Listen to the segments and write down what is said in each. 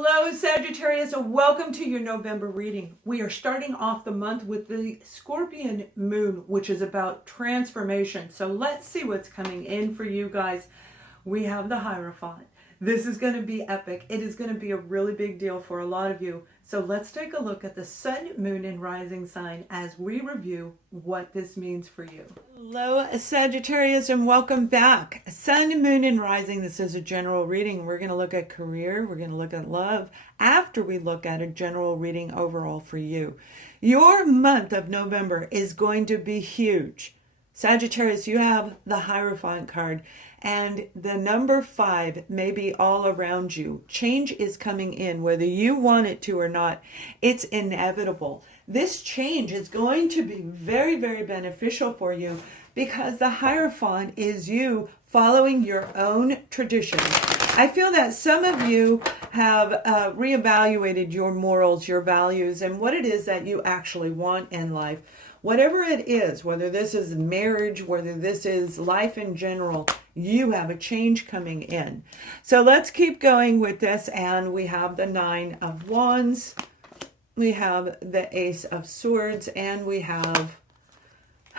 Hello, Sagittarius, and welcome to your November reading. We are starting off the month with the Scorpion moon, which is about transformation. So let's see what's coming in for you guys. We have the Hierophant. This is going to be epic. It is going to be a really big deal for a lot of you. So let's take a look at the sun, moon, and rising sign as we review what this means for you. Hello, Sagittarius, and welcome back. Sun, moon, and rising. This is a general reading. We're going to look at career. We're going to look at love after we look at a general reading overall for you. Your month of November is going to be huge. Sagittarius, you have the Hierophant card, and the number 5 may be all around you. Change is coming in, whether you want it to or not. It's inevitable. This change is going to be very, very beneficial for you because the Hierophant is you following your own traditions. I feel that some of you have reevaluated your morals, your values, and what it is that you actually want in life. Whatever it is, whether this is marriage, whether this is life in general, you have a change coming in. So let's keep going with this. And we have the 9 of Wands. We have the Ace of Swords. And we have,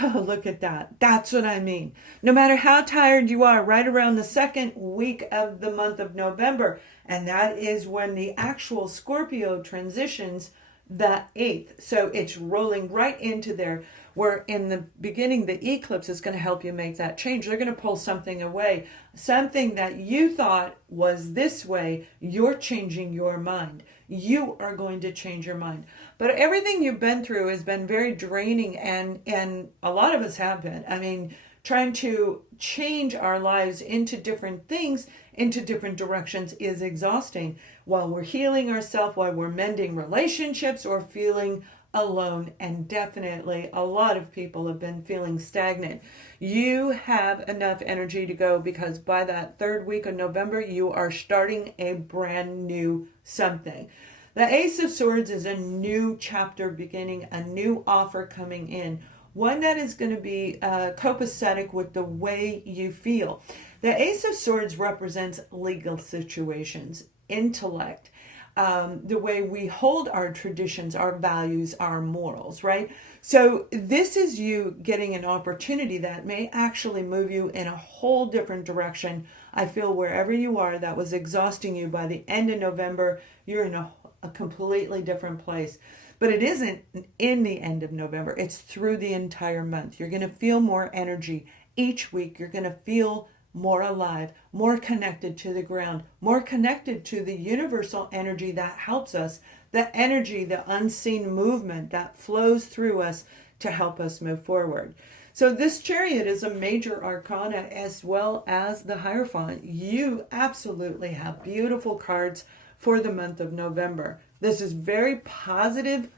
oh, look at that. That's what I mean. No matter how tired you are, right around the second week of the month of November, and that is when the actual Scorpio transitions the 8th. So it's rolling right into there, where in the beginning, the eclipse is going to help you make that change. They're going to pull something away. Something that you thought was this way, you're changing your mind. You are going to change your mind. But everything you've been through has been very draining, and a lot of us have been. I mean, trying to change our lives into different things, into different directions is exhausting while we're healing ourselves, while we're mending relationships or feeling alone. And definitely a lot of people have been feeling stagnant. You have enough energy to go, because by that third week of November, you are starting a brand new something. The Ace of Swords is a new chapter beginning, a new offer coming in. One that is going to be copacetic with the way you feel. The Ace of Swords represents legal situations, intellect, the way we hold our traditions, our values, our morals, right? So this is you getting an opportunity that may actually move you in a whole different direction. I feel wherever you are that was exhausting you, by the end of November, you're in a completely different place. But it isn't in the end of November. It's through the entire month. You're going to feel more energy each week. You're going to feel more alive, more connected to the ground, more connected to the universal energy that helps us, the energy, the unseen movement that flows through us to help us move forward. So this Chariot is a major arcana as well as the Hierophant. You absolutely have beautiful cards for the month of November. This is very positive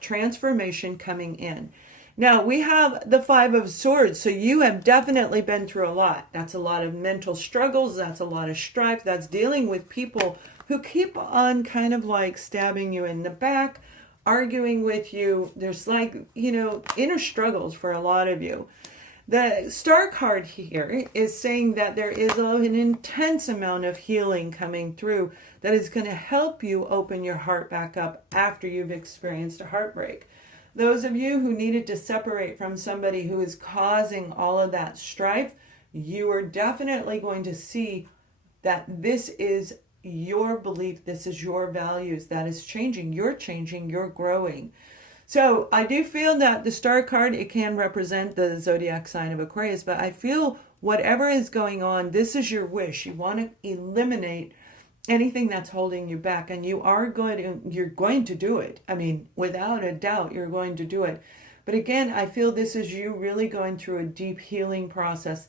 transformation coming in. Now we have the 5 of Swords. So you have definitely been through a lot. That's a lot of mental struggles. That's a lot of strife. That's dealing with people who keep on kind of like stabbing you in the back, arguing with you. There's like, inner struggles for a lot of you. The Star card here is saying that there is an intense amount of healing coming through that is going to help you open your heart back up after you've experienced a heartbreak. Those of you who needed to separate from somebody who is causing all of that strife, you are definitely going to see that this is your belief, this is your values that is changing. You're changing, you're growing. So I do feel that the Star card, it can represent the zodiac sign of Aquarius, but I feel whatever is going on, this is your wish. You want to eliminate anything that's holding you back, and you're going to do it. I mean, without a doubt, you're going to do it. But again, I feel this is you really going through a deep healing process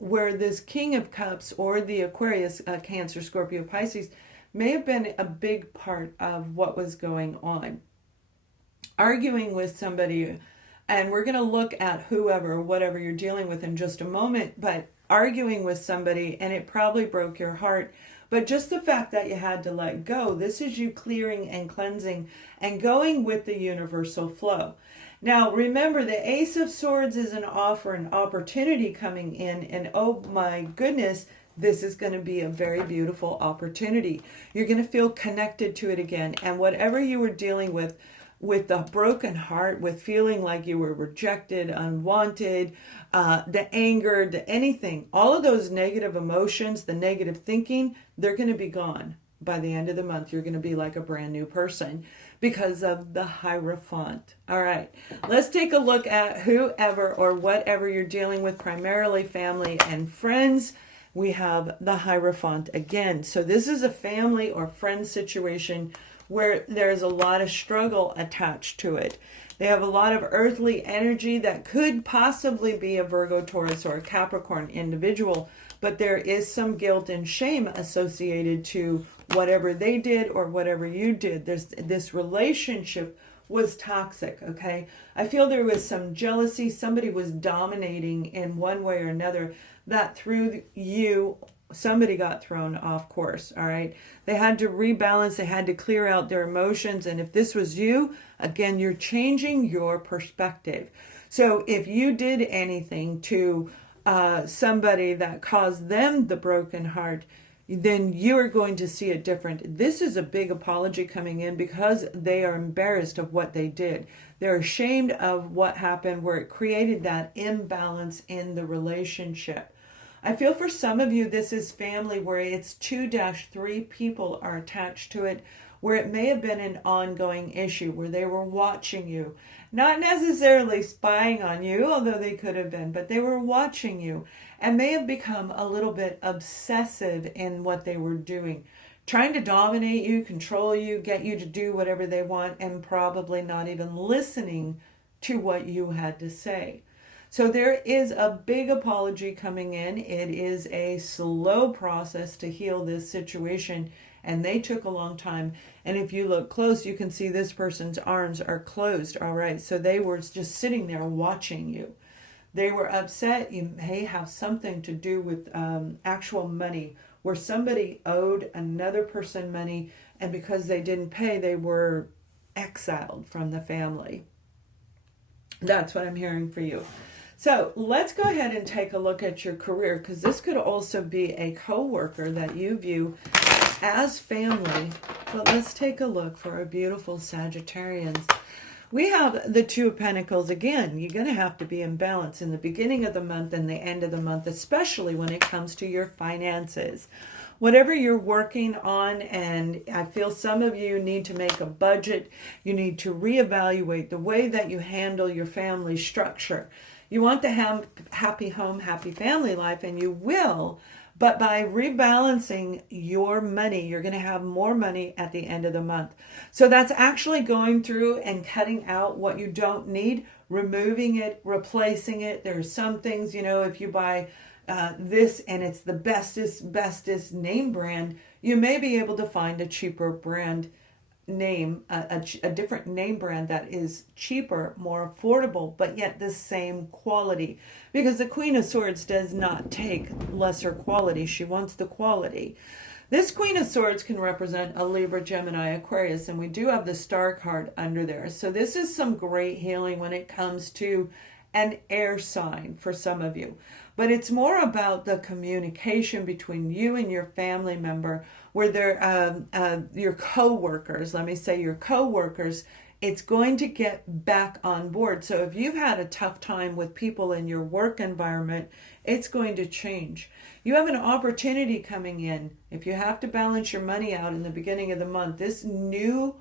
where this King of Cups or the Aquarius, Cancer, Scorpio, Pisces may have been a big part of what was going on. Arguing with somebody, and we're going to look at whoever, whatever you're dealing with in just a moment, but arguing with somebody and it probably broke your heart. But just the fact that you had to let go, this is you clearing and cleansing and going with the universal flow. Now, remember, the Ace of Swords is an offer, an opportunity coming in, and oh my goodness, this is going to be a very beautiful opportunity. You're going to feel connected to it again. And whatever you were dealing with the broken heart, with feeling like you were rejected, unwanted, the anger, the anything, all of those negative emotions, the negative thinking, they're going to be gone. By the end of the month, you're going to be like a brand new person because of the Hierophant. All right, let's take a look at whoever or whatever you're dealing with, primarily family and friends. We have the Hierophant again. So this is a family or friend situation where there's a lot of struggle attached to it. They have a lot of earthly energy that could possibly be a Virgo, Taurus, or a Capricorn individual, but there is some guilt and shame associated to whatever they did or whatever you did. This relationship was toxic, okay? I feel there was some jealousy. Somebody was dominating in one way or another, that through you, somebody got thrown off course, all right? They had to rebalance. They had to clear out their emotions. And if this was you, again, you're changing your perspective. So if you did anything to somebody that caused them the broken heart, then you're going to see it different. This is a big apology coming in because they are embarrassed of what they did. They're ashamed of what happened where it created that imbalance in the relationship. I feel for some of you, this is family where it's 2-3 people are attached to it, where it may have been an ongoing issue, where they were watching you. Not necessarily spying on you, although they could have been, but they were watching you and may have become a little bit obsessive in what they were doing, trying to dominate you, control you, get you to do whatever they want, and probably not even listening to what you had to say. So there is a big apology coming in. It is a slow process to heal this situation, and they took a long time. And if you look close, you can see this person's arms are closed, all right? So they were just sitting there watching you. They were upset. You may have something to do with actual money, where somebody owed another person money, and because they didn't pay, they were exiled from the family. That's what I'm hearing for you. So let's go ahead and take a look at your career, because this could also be a co-worker that you view as family. But let's take a look for our beautiful Sagittarians. We have the Two of Pentacles again. You're going to have to be in balance in the beginning of the month and the end of the month, especially when it comes to your finances. Whatever you're working on, and I feel some of you need to make a budget. You need to reevaluate the way that you handle your family structure. You want to have happy home, happy family life, and you will. But by rebalancing your money, you're going to have more money at the end of the month. So that's actually going through and cutting out what you don't need, removing it, replacing it. There are some things, you know, if you buy this and it's the bestest name brand, you may be able to find a cheaper brand name, a different name brand that is cheaper, more affordable, but yet the same quality, because the Queen of Swords does not take lesser quality. She wants the quality. This Queen of Swords can represent a Libra, Gemini, Aquarius, and we do have the Star card under there. So this is some great healing when it comes to an air sign for some of you. But it's more about the communication between you and your family member, where they're your co-workers, let me say your co-workers, it's going to get back on board. So if you've had a tough time with people in your work environment, it's going to change. You have an opportunity coming in. If you have to balance your money out in the beginning of the month, this new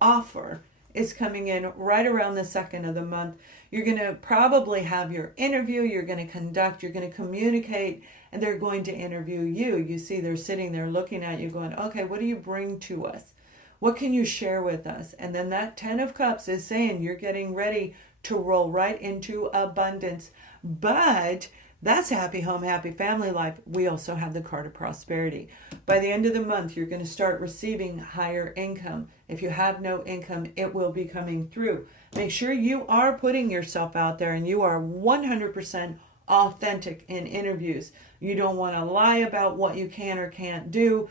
offer is coming in right around the 2nd of the month. You're going to probably have your interview, you're going to conduct, you're going to communicate, and they're going to interview you. You see, they're sitting there looking at you going, okay, what do you bring to us? What can you share with us? And then that 10 of Cups is saying you're getting ready to roll right into abundance. But that's happy home, happy family life. We also have the card of prosperity. By the end of the month, you're going to start receiving higher income. If you have no income, it will be coming through. Make sure you are putting yourself out there and you are 100% authentic in interviews. You don't want to lie about what you can or can't do,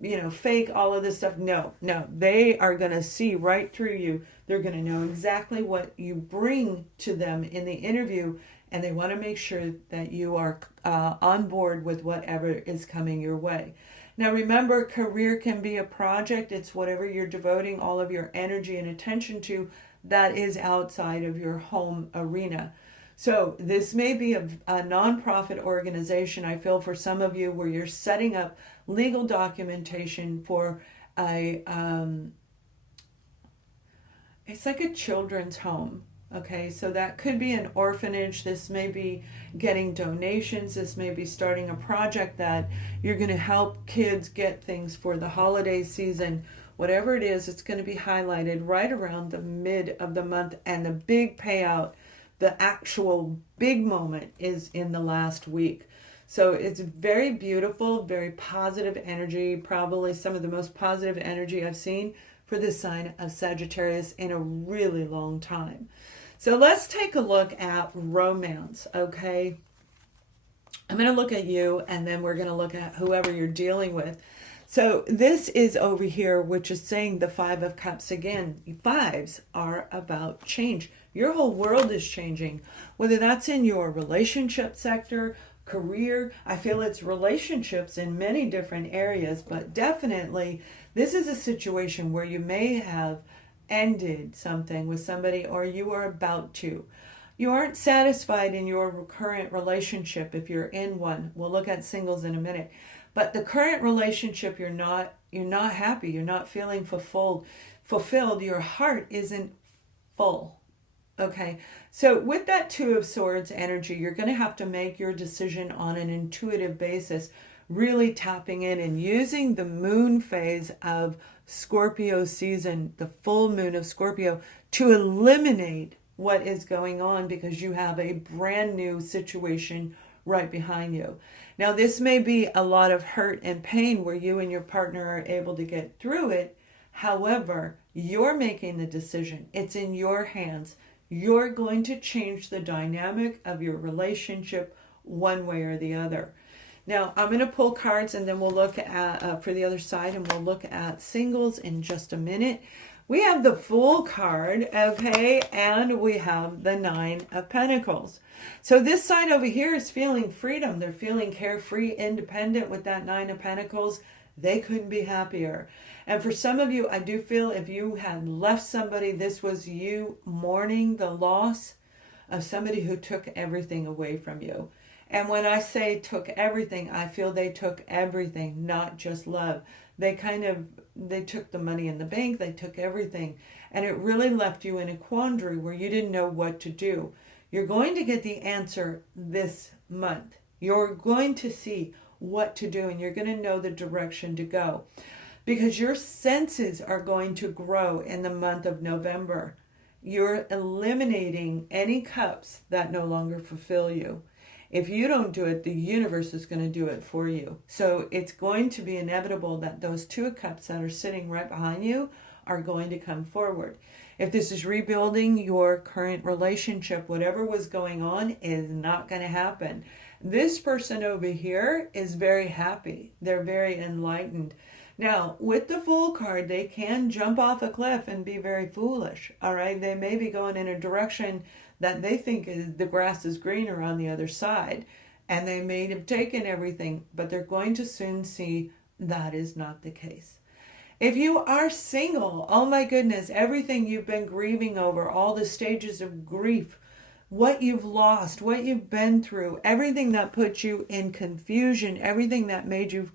you know, fake all of this stuff. No, they are going to see right through you. They're going to know exactly what you bring to them in the interview, and they want to make sure that you are on board with whatever is coming your way. Now remember, career can be a project. It's whatever you're devoting all of your energy and attention to that is outside of your home arena. So this may be a nonprofit organization, I feel, for some of you, where you're setting up legal documentation for it's like a children's home. Okay, so that could be an orphanage. This may be getting donations. This may be starting a project that you're going to help kids get things for the holiday season. Whatever it is, it's going to be highlighted right around the mid of the month, and the big payout, the actual big moment, is in the last week. So it's very beautiful, very positive energy, probably some of the most positive energy I've seen for this sign of Sagittarius in a really long time. So let's take a look at romance, okay? I'm going to look at you, and then we're going to look at whoever you're dealing with. So this is over here, which is saying the Five of Cups again. Fives are about change. Your whole world is changing, whether that's in your relationship sector, career. I feel it's relationships in many different areas, but definitely this is a situation where you may have ended something with somebody, or you are about to. You aren't satisfied in your current relationship if you're in one. We'll look at singles in a minute. But the current relationship, you're not happy. You're not feeling fulfilled. Your heart isn't full. Okay, so with that Two of Swords energy, you're going to have to make your decision on an intuitive basis, really tapping in and using the moon phase of Scorpio season, the full moon of Scorpio, to eliminate what is going on, because you have a brand new situation right behind you. Now, this may be a lot of hurt and pain where you and your partner are able to get through it. However, you're making the decision. It's in your hands. You're going to change the dynamic of your relationship one way or the other. Now, I'm going to pull cards, and then we'll look at for the other side, and we'll look at singles in just a minute. We have the Fool card, okay, and we have the Nine of Pentacles. So this side over here is feeling freedom. They're feeling carefree, independent with that Nine of Pentacles. They couldn't be happier. And for some of you, I do feel if you had left somebody, this was you mourning the loss of somebody who took everything away from you. And when I say took everything, I feel they took everything, not just love. They took the money in the bank, they took everything. And it really left you in a quandary where you didn't know what to do. You're going to get the answer this month. You're going to see what to do, and you're going to know the direction to go. Because your senses are going to grow in the month of November. You're eliminating any cups that no longer fulfill you. If you don't do it, the universe is going to do it for you. So it's going to be inevitable that those Two of Cups that are sitting right behind you are going to come forward. If this is rebuilding your current relationship, whatever was going on is not going to happen. This person over here is very happy. They're very enlightened. Now, with the Fool card, they can jump off a cliff and be very foolish. All right, they may be going in a direction that they think the grass is greener on the other side, and they may have taken everything, but they're going to soon see that is not the case. If you are single, oh my goodness, everything you've been grieving over, all the stages of grief, what you've lost, what you've been through, everything that put you in confusion, everything that made you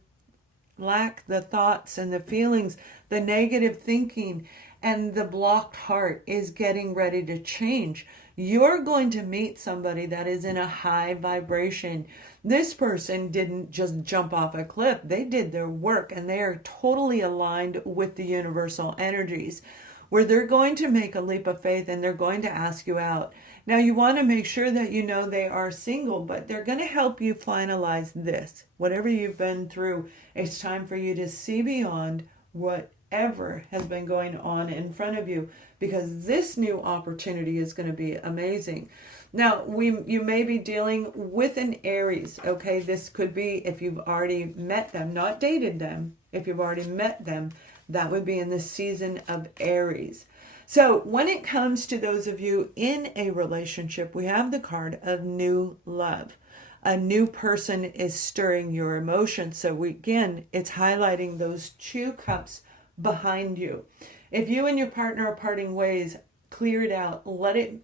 lack the thoughts and the feelings, the negative thinking, and the blocked heart is getting ready to change. You're going to meet somebody that is in a high vibration. This person didn't just jump off a cliff. They did their work, and they are totally aligned with the universal energies, where they're going to make a leap of faith and they're going to ask you out. Now, you want to make sure that you know they are single, but they're going to help you finalize this. Whatever you've been through, it's time for you to see beyond whatever has been going on in front of you, because this new opportunity is going to be amazing. Now, you may be dealing with an Aries, okay? This could be if you've already met them, not dated them. If you've already met them, that would be in the season of Aries. So when it comes to those of you in a relationship, we have the card of new love. A new person is stirring your emotions. So again, it's highlighting those 2 cups behind you. If you and your partner are parting ways, clear it out. Let it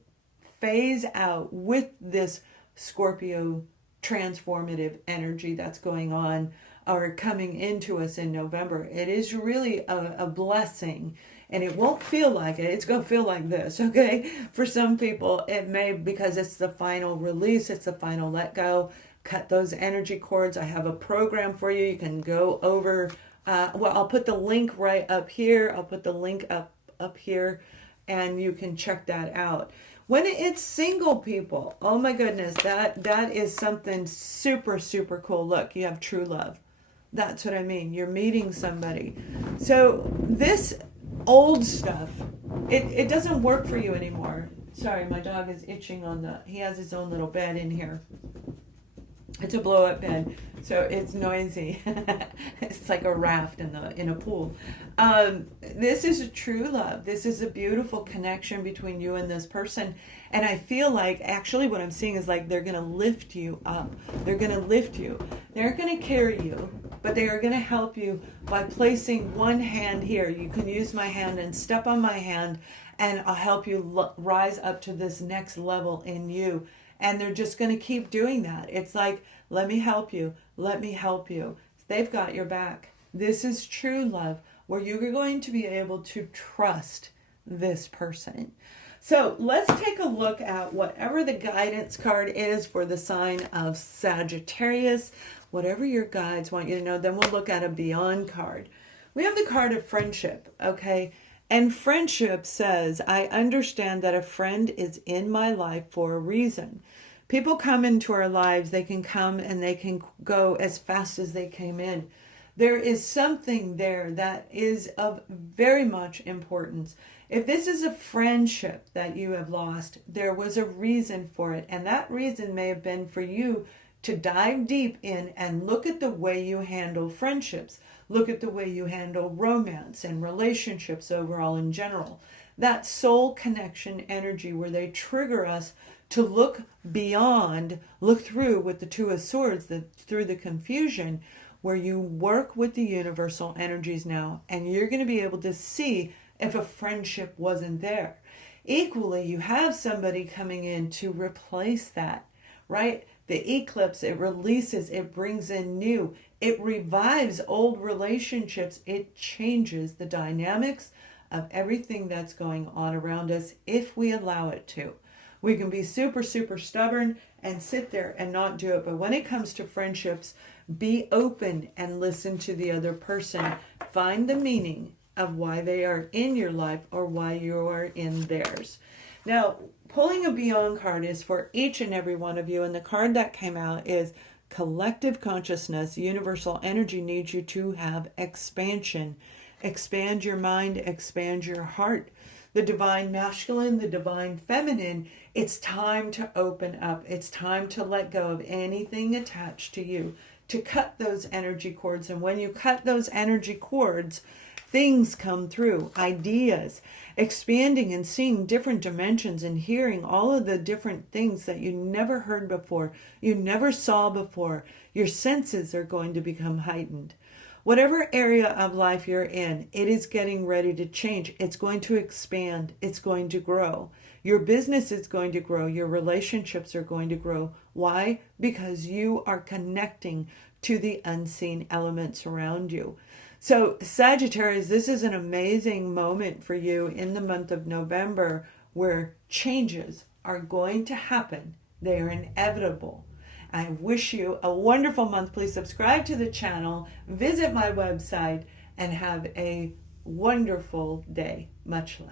phase out with this Scorpio transformative energy that's going on or coming into us in November. It is really a blessing, and it won't feel like it. It's going to feel like this, okay? For some people, it may, because it's the final release, it's the final let go. Cut those energy cords. I have a program for you. You can go over, well, I'll put the link right up here. I'll put the link up here, and you can check that out. When it's single people, oh my goodness, that is something super, super cool. Look, you have true love. That's what I mean. You're meeting somebody. So this old stuff, it doesn't work for you anymore. Sorry, my dog is itching on he has his own little bed in here. It's a blow-up bed, so it's noisy. It's like a raft in a pool. This is a true love. This is a beautiful connection between you and this person. And I feel like, actually what I'm seeing is like they're going to lift you up. They're going to lift you. They're going to carry you, but they are going to help you by placing one hand here. You can use my hand and step on my hand, and I'll help you rise up to this next level in you. And they're just going to keep doing that. It's like, let me help you. Let me help you. They've got your back. This is true love, where you're going to be able to trust this person. So let's take a look at whatever the guidance card is for the sign of Sagittarius, whatever your guides want you to know. Then we'll look at a beyond card. We have the card of friendship, okay? And friendship says, I understand that a friend is in my life for a reason. People come into our lives, they can come and they can go as fast as they came in. There is something there that is of very much importance. If this is a friendship that you have lost, there was a reason for it. And that reason may have been for you to dive deep in and look at the way you handle friendships. Look at the way you handle romance and relationships overall in general. That soul connection energy where they trigger us to look beyond, look through with the 2 of swords, through the confusion, where you work with the universal energies now, and you're going to be able to see if a friendship wasn't there. Equally, you have somebody coming in to replace that, right? The eclipse, it releases, it brings in new, it revives old relationships, it changes the dynamics of everything that's going on around us if we allow it to. We can be super, super stubborn and sit there and not do it. But when it comes to friendships, be open and listen to the other person. Find the meaning of why they are in your life or why you are in theirs. Now, pulling a Beyond card is for each and every one of you. And the card that came out is collective consciousness. Universal energy needs you to have expansion. Expand your mind, expand your heart. The divine masculine, the divine feminine, it's time to open up. It's time to let go of anything attached to you, to cut those energy cords. And when you cut those energy cords, things come through, ideas, expanding and seeing different dimensions and hearing all of the different things that you never heard before, you never saw before. Your senses are going to become heightened. Whatever area of life you're in, it is getting ready to change. It's going to expand. It's going to grow. Your business is going to grow. Your relationships are going to grow. Why? Because you are connecting to the unseen elements around you. So Sagittarius, this is an amazing moment for you in the month of November where changes are going to happen. They are inevitable. I wish you a wonderful month. Please subscribe to the channel, visit my website, and have a wonderful day. Much love.